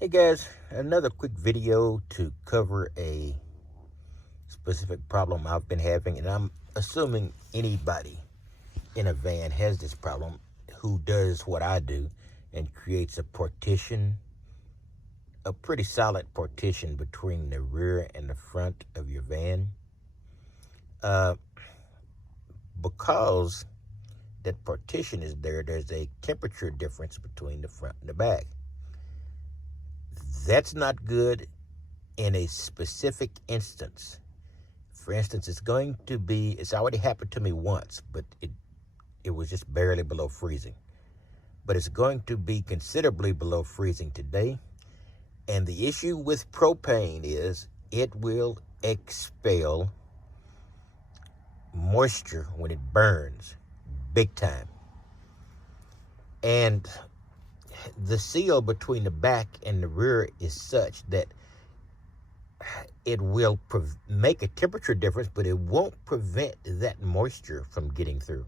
Hey guys, another quick video to cover a specific problem I've been having, and I'm assuming anybody in a van has this problem who does what I do and creates a partition, a pretty solid partition between the rear and the front of your van. Uh, because that partition is there, there's a temperature difference between the front and the back. That's not good in a specific instance. For instance, it's already happened to me once, but it was just barely below freezing. But it's going to be considerably below freezing today. And the issue with propane is it will expel moisture when it burns, big time. And the seal between the back and the rear is such that it will make a temperature difference, but it won't prevent that moisture from getting through.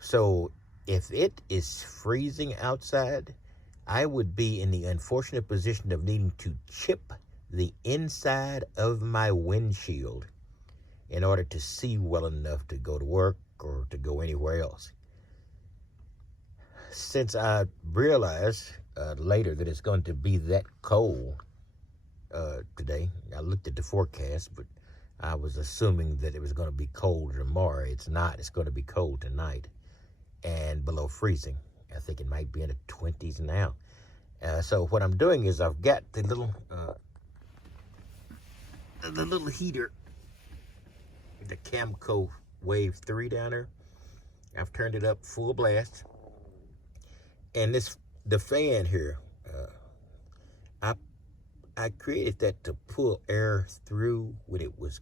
So if it is freezing outside, I would be in the unfortunate position of needing to chip the inside of my windshield in order to see well enough to go to work or to go anywhere else. Since I realized later that it's going to be that cold today, I looked at the forecast, but I was assuming that it was going to be cold tomorrow. It's not. It's going to be cold tonight and below freezing. I think it might be in the 20s now. So what I'm doing is I've got the little heater, the Camco Wave 3 down there. I've turned it up full blast. And the fan here, I created that to pull air through when it was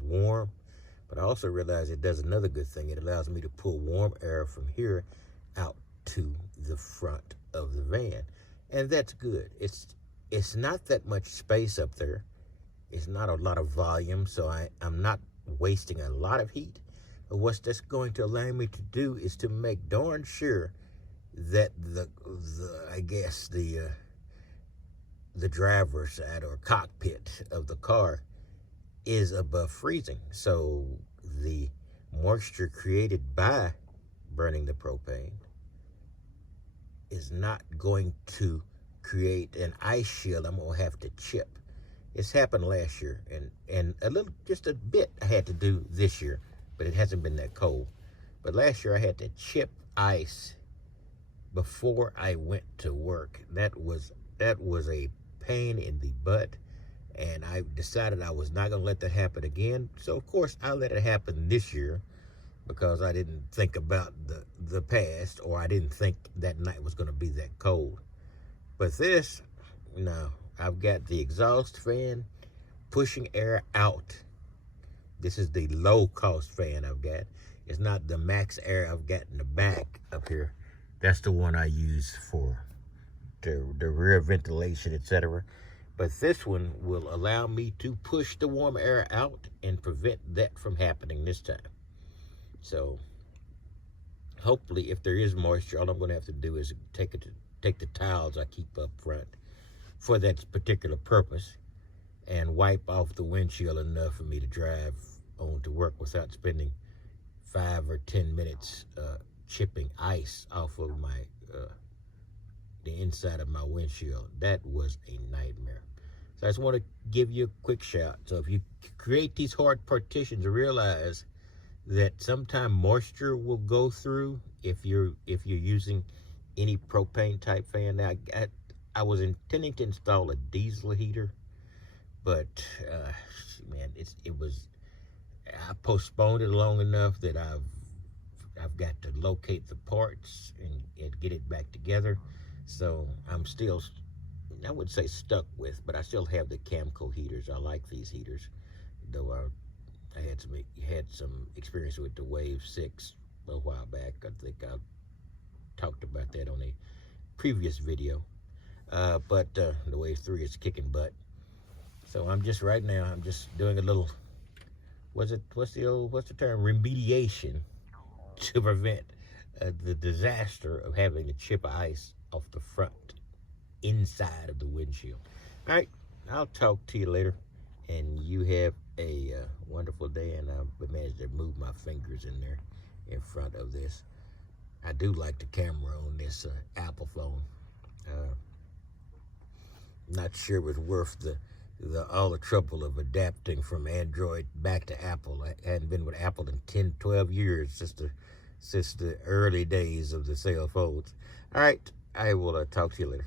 warm, but I also realized it does another good thing. It allows me to pull warm air from here out to the front of the van, and that's good. It's not that much space up there. It's not a lot of volume, so I'm not wasting a lot of heat. But what that's going to allow me to do is to make darn sure that the driver's side or cockpit of the car is above freezing. So the moisture created by burning the propane is not going to create an ice shield I'm gonna have to chip. It's happened last year, and just a bit I had to do this year, but it hasn't been that cold. But last year I had to chip ice before I went to work. That was a pain in the butt, and I decided I was not going to let that happen again. So of course I let it happen this year because I didn't think about the past, or I didn't think that night was going to be that cold. But this, no, I've got the exhaust fan pushing air out. This is the low cost fan I've got. It's not the max air I've got in the back up here. That's the one I use for the rear ventilation, etc. But this one will allow me to push the warm air out and prevent that from happening this time. So hopefully, if there is moisture, all I'm going to have to do is take the towels I keep up front for that particular purpose and wipe off the windshield enough for me to drive on to work without spending 5 or 10 minutes chipping ice off of the inside of my windshield. That was a nightmare. So I just want to give you a quick shout. So if you create these hard partitions, realize that sometime moisture will go through if you're using any propane type fan. Now I was intending to install a diesel heater, but man, I postponed it long enough that I've got to locate the parts and get it back together. So I'm still, I wouldn't say stuck with, but I still have the Camco heaters. I like these heaters, though I had some experience with the Wave 6 a while back. I think I talked about that on a previous video. But the Wave 3 is kicking butt. So I'm just doing a little, what's the term? Remediation to prevent the disaster of having a chip of ice off the front inside of the windshield. All right, I'll talk to you later, and you have a wonderful day. And I managed to move my fingers in there in front of this. I do like the camera on this Apple phone. Not sure it was worth all the trouble of adapting from Android back to Apple. I hadn't been with Apple in 10, 12 years, since the early days of the cell phones. All right, I will talk to you later.